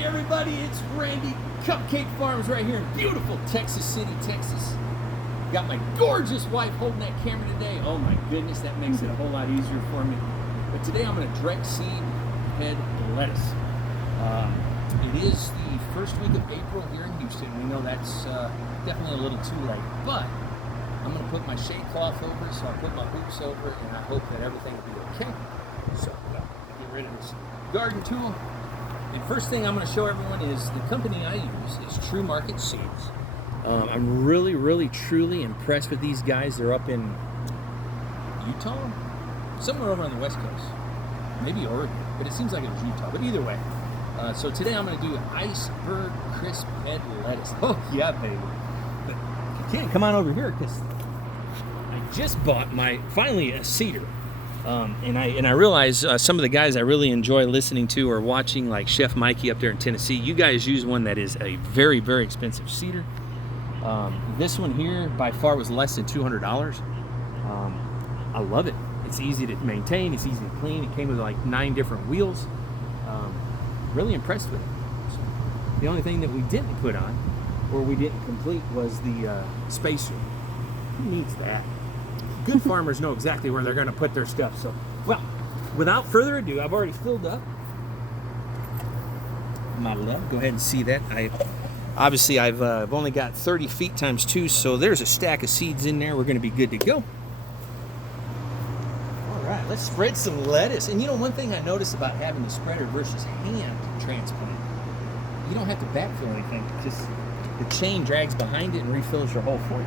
Hey everybody, it's Randy, Cupcake Farms right here in beautiful Texas City, Texas. Got my gorgeous wife holding that camera today. Oh my goodness, that makes it a whole lot easier for me. But today I'm going to direct seed head lettuce. It is the first week of April here in Houston. We know that's definitely a little too late, but I'm going to put my shade cloth over it, so I'll put my hoops over it, and I hope that everything will be okay. So, get rid of this garden tool. The first thing I'm going to show everyone is the company I use is True Market Seeds. I'm really, truly impressed with these guys. They're up in Utah? Somewhere over on the West Coast. Maybe Oregon, but it seems like it was Utah. But either way, so today I'm going to do iceberg crisp head lettuce. Oh, yeah, baby. But you can't come on over here because I just bought finally a cedar. And I realize some of the guys I really enjoy listening to or watching, like Chef Mikey up there in Tennessee. You guys use one that is a very expensive cedar. This one here by far was less than $200. I love it. It's easy to maintain. It's easy to clean. It came with like 9 different wheels. Really impressed with it. So, the only thing that we didn't put on or we didn't complete was the spacer. Who needs that? Good farmers know exactly where they're going to put their stuff. So, well, without further ado, I've already filled up my love. Go ahead and see that. I've only got 30 feet times 2, so there's a stack of seeds in there. We're going to be good to go. All right, let's spread some lettuce. And you know, one thing I noticed about having the spreader versus hand transplant, you don't have to backfill anything. Just the chain drags behind it and refills your hole for you.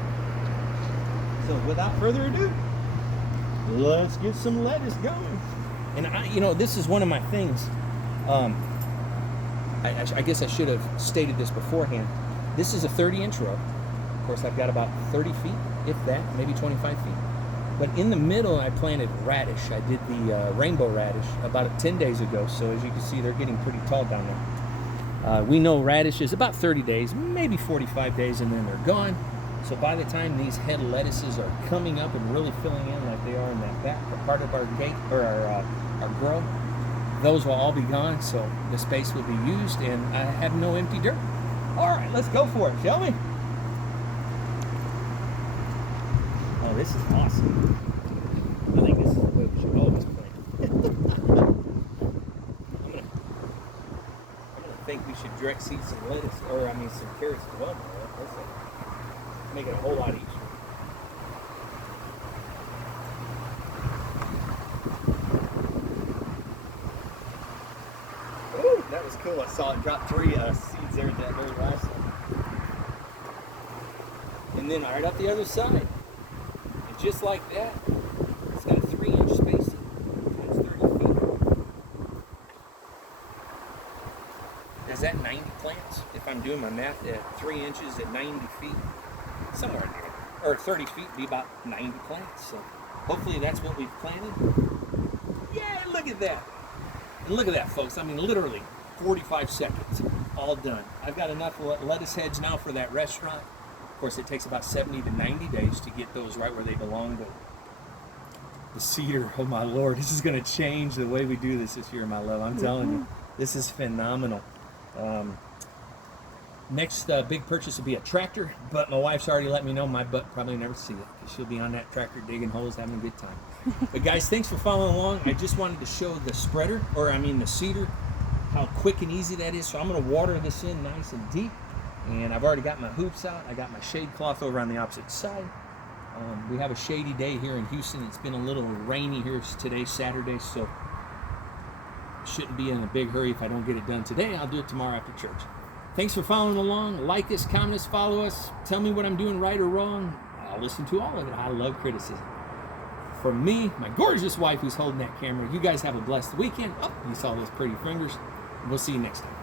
So without further ado, let's get some lettuce going. And this is one of my things. I guess I should have stated this beforehand. This is a 30-inch row. Of course, I've got about 30 feet, if that, maybe 25 feet. But in the middle, I planted radish. I did the rainbow radish about 10 days ago. So as you can see, they're getting pretty tall down there. We know radish is about 30 days, maybe 45 days, and then they're gone. So by the time these head lettuces are coming up and really filling in like they are in that back part of our gate or our grow, those will all be gone. So the space will be used, and I have no empty dirt. All right, let's go for it, shall we? Oh, this is awesome. I think this is the way we should always plant. I'm gonna think we should direct seed some lettuce, or some carrots as well. Make it a whole lot easier. Ooh, that was cool. I saw it drop 3 seeds there at that very last one. And then right up the other side. And just like that, it's got a 3-inch spacing. That's 30 feet. Is that 90 plants? If I'm doing my math at 3 inches at 90 feet. Somewhere in there, or 30 feet, be about 90 plants. So hopefully that's what we've planted. Yeah, look at that. And look at that, folks. Literally 45 seconds, all done. I've got enough lettuce heads now for that restaurant. Of course, it takes about 70 to 90 days to get those right where they belong. But the cedar, oh my Lord, this is going to change the way we do this year, my love. I'm telling you, this is phenomenal. Next big purchase will be a tractor, but my wife's already let me know my butt probably never see it because she'll be on that tractor digging holes, having a good time. But guys, thanks for following along. I just wanted to show the spreader, the cedar, how quick and easy that is. So I'm going to water this in nice and deep, and I've already got my hoops out. I got my shade cloth over on the opposite side. We have a shady day here in Houston. It's been a little rainy here today, Saturday, so shouldn't be in a big hurry if I don't get it done today. I'll do it tomorrow after church. Thanks for following along. Like us, comment us, follow us. Tell me what I'm doing right or wrong. I'll listen to all of it. I love criticism. From me, my gorgeous wife who's holding that camera, you guys have a blessed weekend. Oh, you saw those pretty fingers. We'll see you next time.